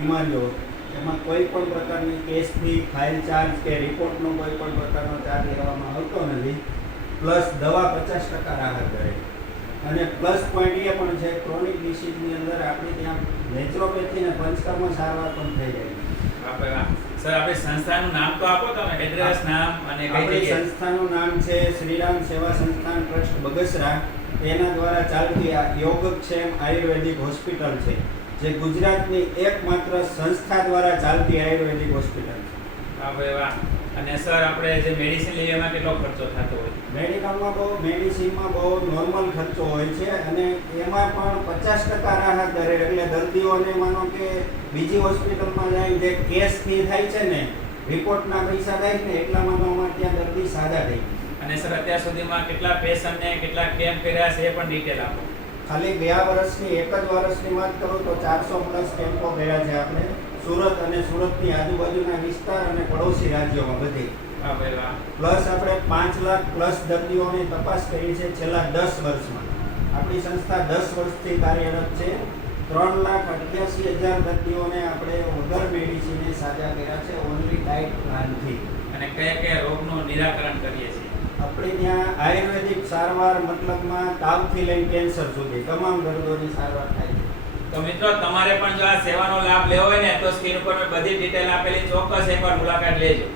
બીમારીઓ, એમાં કોઈ પણ પ્રકારની કેસ ફી, ફાઇલ ચાર્જ કે રિપોર્ટનો કોઈ પણ પ્રકારનો ચાર્જ લેવામાં આવતો નથી. પ્લસ દવા 50% રાહત દરે. અને પ્લસ પોઈન્ટ એ પણ છે, ક્રોનિક ડિસીઝની અંદર આપણે ત્યાં નેચરોપેથી અને પંચકર્મ સારવાર પણ થઈ જાય. સર આપણે સંસ્થાનું નામ તો આપો, તમે એડ્રેસ, નામ અને કઈ આપણી જગ્યાએ? સંસ્થાનું નામ છે શ્રીરામ સેવા સંસ્થાન ટ્રસ્ટ બગસરા. એના દ્વારા ચાલતી આ યોગક્ષેમ આયુર્વેદિક હોસ્પિટલ છે, જે ગુજરાતની એકમાત્ર સંસ્થા દ્વારા ચાલતી આયુર્વેદિક હોસ્પિટલ છે. હા ભાઈ વાહ. અને સર આપણે જે મેડિસિન લઈએ એમાં કેટલો ખર્ચો થતો હોય? મેડિસિનમાં બહુ નોર્મલ ખર્ચો હોય છે, અને એમાં પણ 50% રાહત દરે. એટલે દર્દીઓને માનો કે બીજી હોસ્પિટલમાં જાય જે કેસ ફી થાય છે ને, રિપોર્ટના પૈસા થાય ને, એટલામાં તો અમારે ત્યાં દર્દી સાજા થઈ ગઈ. અને સર અત્યાર સુધીમાં કેટલા પેશન્ટને કેટલા કેમ્પ કર્યા છે એ પણ ડિટેલ આપો. ખાલી 2 વર્ષની, 1 જ વર્ષની વાત કરું તો 400+ કેમ્પો કર્યા છે આપણે સુરત અને સુરતની આજુબાજુના વિસ્તાર અને પડોશી રાજ્યોમાં બધી. હા ભાઈ વાહ. પ્લસ આપણે 5 લાખ+ દર્દીઓની તપાસ કરી છે છેલ્લા 10 વર્ષમાં. આપણી સંસ્થા 10 વર્ષથી કાર્યરત છે. 3,88,000 દર્દીઓને આપણે વગર મેડિસિને સાજા કર્યા છે, ઓનલી ડાયટ પ્લાનથી. અને કયા કયા રોગનું નિરાકરણ કરીએ છીએ? આપણે ત્યાં આયુર્વેદિક સારવાર, મતલબમાં તાવથી લઈને કેન્સર સુધી તમામ દર્દોની સારવાર થાય છે. તો મિત્રો, તમારે પણ જો આ સેવાનો લાભ લેવો હોય ને, તો સ્ક્રીન ઉપર મેં બધી ડિટેલ આપેલી, ચોક્કસ એકવાર મુલાકાત લેજો.